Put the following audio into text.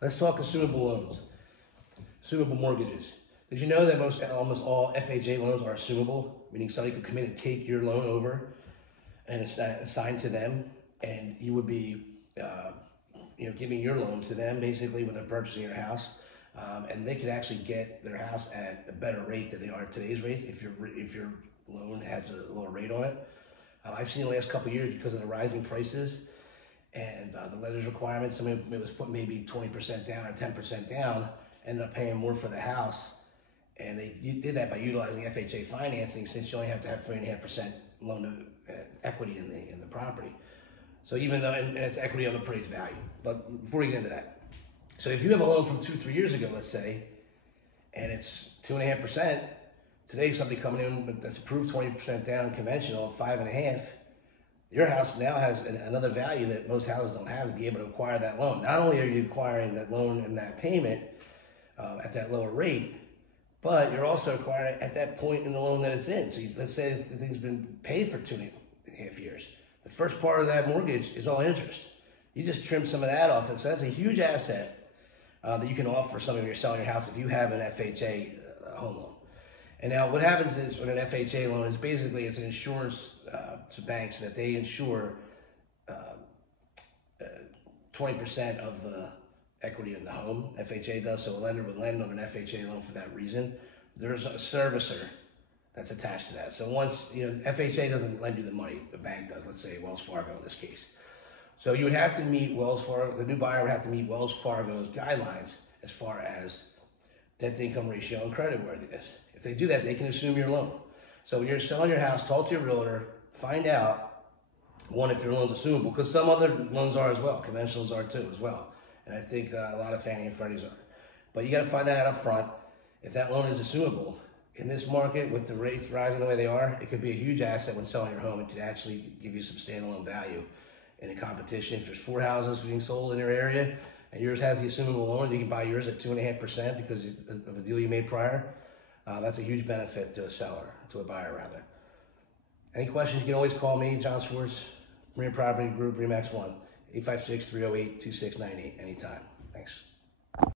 Let's talk assumable loans, assumable mortgages. Did you know that almost all FHA loans are assumable, meaning somebody could come in and take your loan over and it's assigned to them, and you would be giving your loan to them basically when they're purchasing your house, and they could actually get their house at a better rate than they are at today's rates if your loan has a lower rate on it. I've seen the last couple of years, because of the rising prices and the lender's requirements, somebody was putting maybe 20% down or 10% down, ended up paying more for the house. And they did that by utilizing FHA financing, since you only have to have 3.5% loan to equity in the property. So even though, and it's equity of appraised value. But before we get into that, so if you have a loan from 2-3 years ago, let's say, and it's 2.5%, today somebody coming in that's approved 20% down conventional, 5.5%, your house now has another value that most houses don't have to be able to acquire that loan. Not only are you acquiring that loan and that payment at that lower rate, but you're also acquiring it at that point in the loan that it's in. So let's say the thing's been paid for 2.5 years. The first part of that mortgage is all interest. You just trim some of that off, and so that's a huge asset that you can offer somebody when you're selling your house if you have an FHA home loan. And now what happens is with an FHA loan is basically it's an insurance to banks that they insure 20% of the equity in the home. FHA does, so a lender would lend on an FHA loan for that reason. There's a servicer that's attached to that. So once, FHA doesn't lend you the money, the bank does, let's say Wells Fargo in this case. So you would have to meet Wells Fargo, the new buyer would have to meet Wells Fargo's guidelines as far as debt to income ratio and creditworthiness. If they do that, they can assume your loan. So when you're selling your house, talk to your realtor, find out, one, if your loan's assumable, because some other loans are as well, conventionals are too as well. And I think a lot of Fannie and Freddie's are. But you got to find that out up front. If that loan is assumable, in this market with the rates rising the way they are, it could be a huge asset when selling your home. It could actually give you some standalone value in a competition. If there's 4 houses being sold in your area and yours has the assumable loan, you can buy yours at 2.5% because of a deal you made prior. That's a huge benefit to a seller, to a buyer rather. Any questions, you can always call me, John Schwartz, Premier Property Group, REMAX 1, 856-308-2698, anytime. Thanks.